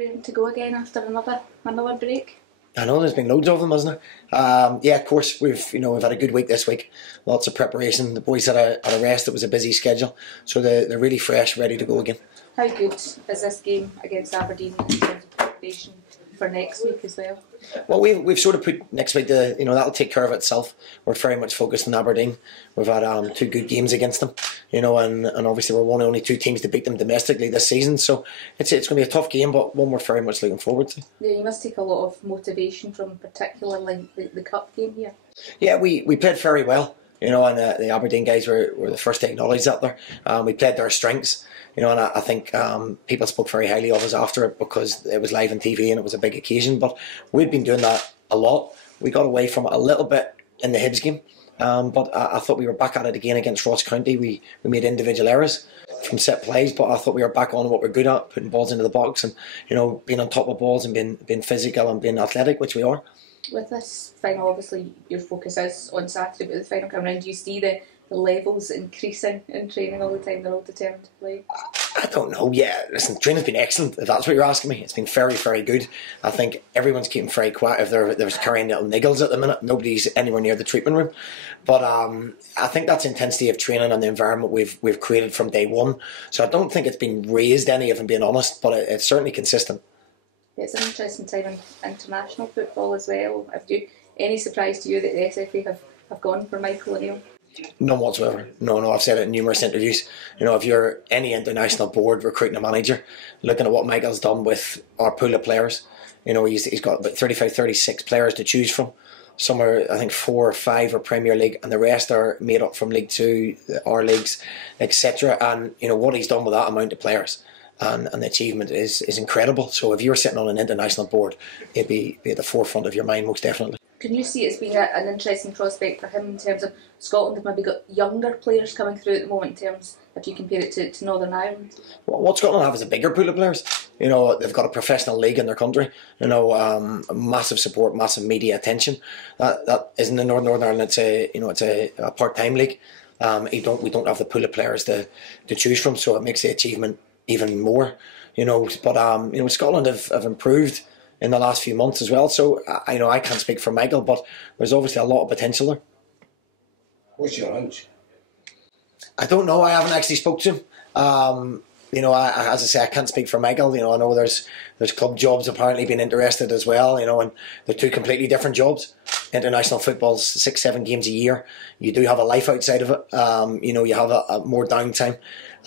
Raring to go again after another break? I know there's been loads of them, hasn't there? Yeah, of course we've had a good week this week. Lots of preparation. The boys had a rest. It was a busy schedule, so they're really fresh, ready to go again. How good is this game against Aberdeen in terms of preparation for next week as well? Well, we've sort of put next week that'll take care of itself. We're very much focused on Aberdeen. We've had 2 good games against them, and obviously we're one of only 2 teams to beat them domestically this season. So it's going to be a tough game, but one we're very much looking forward to. Yeah, you must take a lot of motivation from particularly the cup game here. Yeah, we played very well. And the Aberdeen guys were the first to acknowledge that there. We played to our strengths. And I think people spoke very highly of us after it because it was live on TV and it was a big occasion. But we'd been doing that a lot. We got away from it a little bit in the Hibs game. But I thought we were back at it again against Ross County. We made individual errors from set plays, but I thought we were back on what we're good at, putting balls into the box and being on top of balls and being physical and being athletic, which we are. With this final, obviously your focus is on Saturday, but the final coming around, do you see the levels increasing in training all the time? They're all determined to play. I don't know. Yeah, listen, training's been excellent. If that's what you're asking me, it's been very, very good. I think everyone's keeping very quiet. If they're carrying little niggles at the minute, nobody's anywhere near the treatment room. But I think that's intensity of training and the environment we've created from day one. So I don't think it's been raised any, if I'm being honest, but it's certainly consistent. It's an interesting time in international football as well. Have you any surprise to you that the SFA have gone for Michael O'Neill? None whatsoever. No, I've said it in numerous interviews. If you're any international board recruiting a manager, looking at what Michael's done with our pool of players, he's got about 35, 36 players to choose from. Some are, I think, 4 or 5 are Premier League, and the rest are made up from League 2, our leagues, etc. And what he's done with that amount of players and the achievement is incredible. So if you're sitting on an international board, it'd be at the forefront of your mind, most definitely. Can you see it as being an interesting prospect for him in terms of Scotland have maybe got younger players coming through at the moment, in terms if you compare it to Northern Ireland? Well, what Scotland have is a bigger pool of players. They've got a professional league in their country. Massive support, massive media attention. That isn't in Northern Ireland. It's a part-time league. We don't have the pool of players to choose from, so it makes the achievement even more. But Scotland have improved in the last few months as well. So I can't speak for Michael, but there's obviously a lot of potential there. What's your hunch? I don't know. I haven't actually spoke to him. As I say, I can't speak for Michael. I know there's club jobs apparently being interested as well. And they're 2 completely different jobs. International football's 6-7 games a year. You do have a life outside of it. You have a more downtime.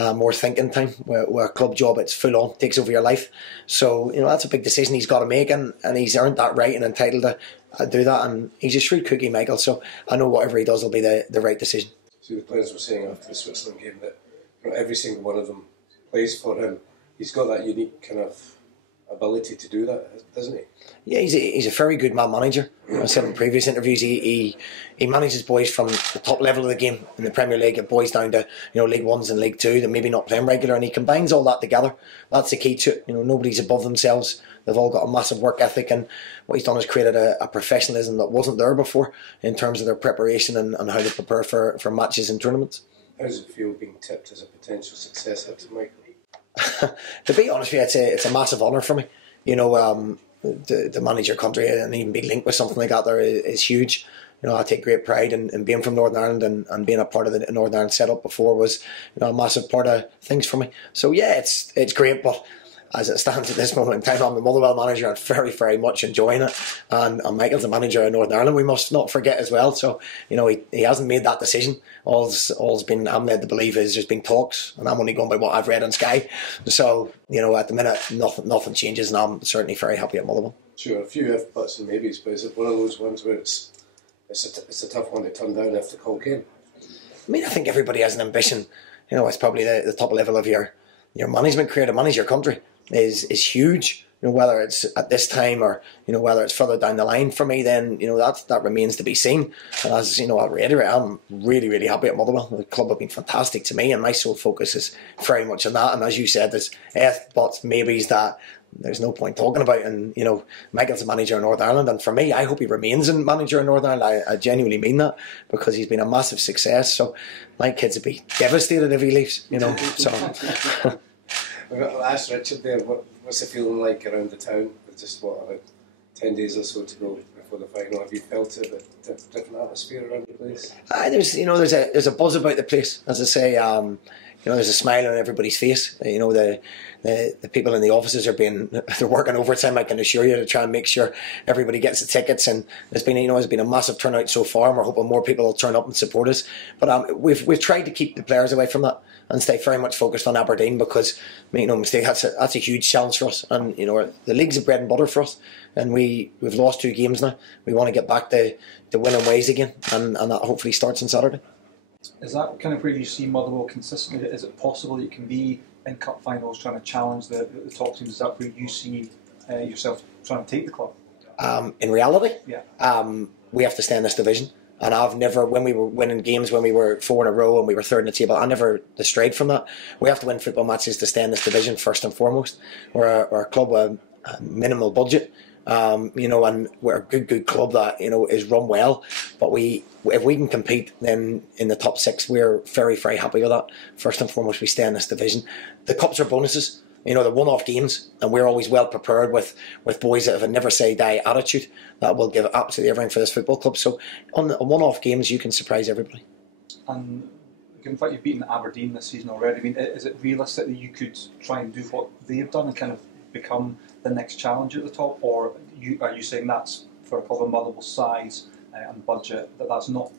More thinking time, where a club job it's full on, takes over your life. So that's a big decision he's got to make, and he's earned that right and entitled to do that. And he's a shrewd cookie, Michael. So I know whatever he does will be the right decision. So the players were saying after the Switzerland game that every single one of them plays for him. He's got that unique kind of ability to do that, doesn't he? Yeah, he's a very good man manager. I said in previous interviews, he manages boys from the top level of the game in the Premier League, and boys down to League 1s and League 2 that maybe not playing regular, and he combines all that together. That's the key to it. Nobody's above themselves. They've all got a massive work ethic, and what he's done is created a professionalism that wasn't there before in terms of their preparation and how they prepare for matches and tournaments. How does it feel being tipped as a potential successor to Michael? To be honest with you, it's a massive honour for me. To manage your country and even be linked with something like that there is huge. I take great pride in being from Northern Ireland, and being a part of the Northern Ireland setup before was a massive part of things for me. So yeah, it's great, but as it stands at this moment in time, I'm the Motherwell manager and very, very much enjoying it. And Michael's the manager of Northern Ireland, we must not forget as well. So, he hasn't made that decision. All's been, I'm led to believe, is there's been talks, and I'm only going by what I've read on Sky. So, at the minute, nothing changes, and I'm certainly very happy at Motherwell. Sure, a few if, buts and maybes, but is it one of those ones where it's a tough one to turn down if the call came? I think everybody has an ambition. It's probably the top level of your management career to manage your country is huge. Whether it's at this time or whether it's further down the line for me, then that remains to be seen. And as I'll reiterate, I'm really, really happy at Motherwell. The club have been fantastic to me, and my sole focus is very much on that. And as you said, there's buts, maybes that there's no point talking about. And Michael's a manager in Northern Ireland, and for me, I hope he remains a manager in Northern Ireland. I genuinely mean that, because he's been a massive success. So my kids would be devastated if he leaves. So. I've got to ask Richard there, what What's the feeling like around the town? With just about 10 days or so to go before the final. Have you felt it? A different atmosphere around the place? There's a buzz about the place. As I say, there's a smile on everybody's face. The people in the offices they're working overtime, I can assure you, to try and make sure everybody gets the tickets. And there's been a massive turnout so far, and we're hoping more people will turn up and support us. But we've tried to keep the players away from that and stay very much focused on Aberdeen, because make no mistake, that's a huge challenge for us. And the league's a bread and butter for us, and we've lost 2 games now. We want to get back to winning ways again, and that hopefully starts on Saturday. Is that kind of where you see Motherwell consistently? Is it possible that you can be in cup finals trying to challenge the top teams? Is that where you see yourself trying to take the club? In reality, yeah. We have to stay in this division. And I've never, when we were winning games, when we were 4 in a row and we were 3rd in the table, I never strayed from that. We have to win football matches to stay in this division first and foremost. We're a club with a minimal budget, and we're a good club that is run well. But if we can compete, then in the top 6, we're very, very happy with that. First and foremost, we stay in this division. The cups are bonuses. The one-off games, and we're always well prepared with boys that have a never say die attitude that will give absolutely everything for this football club. So on one-off games, you can surprise everybody. And given the fact you've beaten Aberdeen this season already, I mean, is it realistic that you could try and do what they've done and kind of become the next challenger at the top, or are you saying that's for a club of Motherwell's size and budget that's not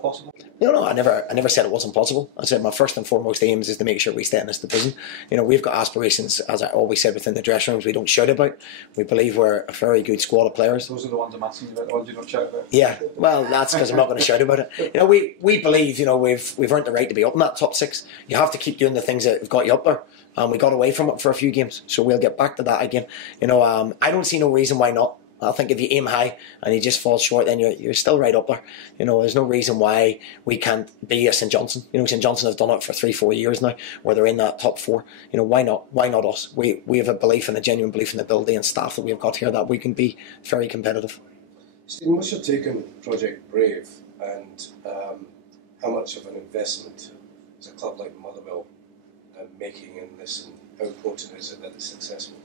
possible? No, I never said it wasn't possible. I said my first and foremost aims is to make sure we stay in this division. We've got aspirations, as I always said, within the dressing rooms we don't shout about. We believe we're a very good squad of players. Those are the ones I'm asking you about, the ones you don't shout about. Yeah, well, that's because I'm not going to shout about it. We believe, we've earned the right to be up in that top 6. You have to keep doing the things that have got you up there. And we got away from it for a few games, so we'll get back to that again. I don't see no reason why not. I think if you aim high and you just fall short, then you're still right up there. There's no reason why we can't be a St Johnstone. St Johnstone have done it for 3-4 years now, where they're in that top 4. Why not? Why not us? We have a belief and a genuine belief in the ability and staff that we've got here that we can be very competitive. Stephen, what's your take on Project Brave, and how much of an investment is a club like Motherwell making in this, and how important is it that it's successful?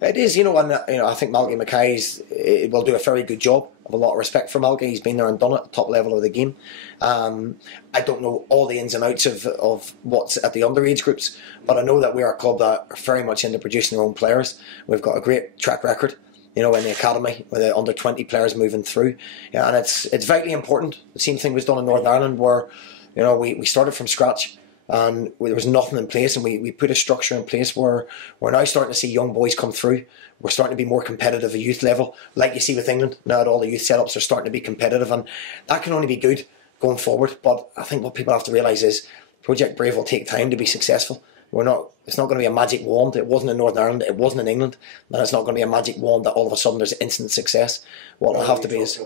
It is, and I think Malky Mackay will do a very good job. I have a lot of respect for Malky. He's been there and done it at the top level of the game. I don't know all the ins and outs of what's at the underage groups, but I know that we are a club that are very much into producing our own players. We've got a great track record, in the academy, with the under 20 players moving through. And it's vitally important. The same thing was done in Northern Ireland, where we started from scratch. And there was nothing in place, and we put a structure in place where we're now starting to see young boys come through. We're starting to be more competitive at youth level, like you see with England. Now that all the youth setups are starting to be competitive, and that can only be good going forward. But I think what people have to realise is Project Brave will take time to be successful. It's not going to be a magic wand. It wasn't in Northern Ireland, it wasn't in England, and it's not going to be a magic wand that all of a sudden there's instant success. What it'll have to be is...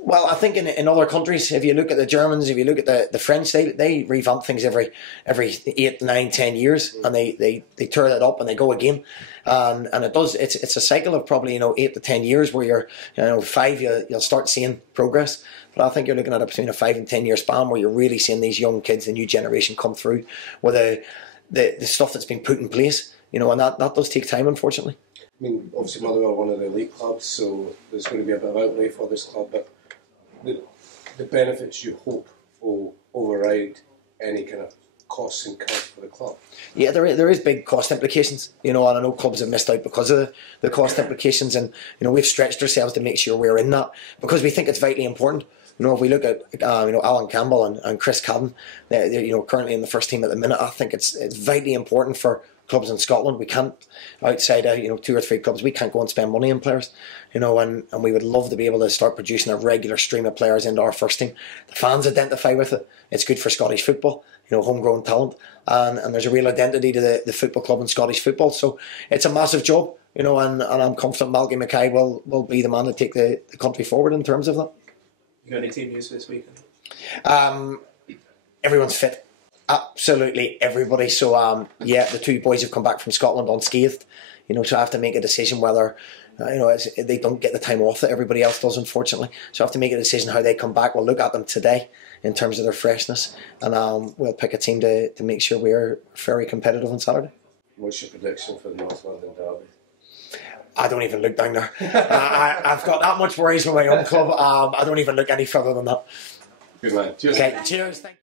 Well, I think in other countries, if you look at the Germans, if you look at the French, they revamp things every 8, 9, 10 years, and they turn it up and they go again, and it's a cycle of probably 8 to 10 years where you're 5 you'll start seeing progress. But I think you're looking at between a 5 and 10 year span where you're really seeing these young kids, the new generation, come through with the stuff that's been put in place, and that does take time, unfortunately. I mean, obviously Motherwell are one of the elite clubs, so there's going to be a bit of outlay for this club, but the benefits you hope will override any kind of costs incurred for the club. Yeah, there is big cost implications, and I know clubs have missed out because of the cost implications, and we've stretched ourselves to make sure we're in that because we think it's vitally important. If we look at Alan Campbell and Chris Cadden, they're currently in the first team at the minute. I think it's vitally important for clubs in Scotland. We can't, outside 2 or 3 clubs, we can't go and spend money on players, and we would love to be able to start producing a regular stream of players into our first team. The fans identify with it. It's good for Scottish football, homegrown talent, and there's a real identity to the football club in Scottish football. So it's a massive job, and I'm confident Malky Mackay will be the man to take the country forward in terms of that. You got any team news for this weekend? Everyone's fit. Absolutely everybody. So the 2 boys have come back from Scotland unscathed. So I have to make a decision whether they don't get the time off that everybody else does, unfortunately. So I have to make a decision how they come back. We'll look at them today in terms of their freshness, and we'll pick a team to make sure we're very competitive on Saturday. What's your prediction for the North London derby? I don't even look down there. I've got that much worries with my own club. I don't even look any further than that. Good man. Cheers. Okay, cheers. Thank you.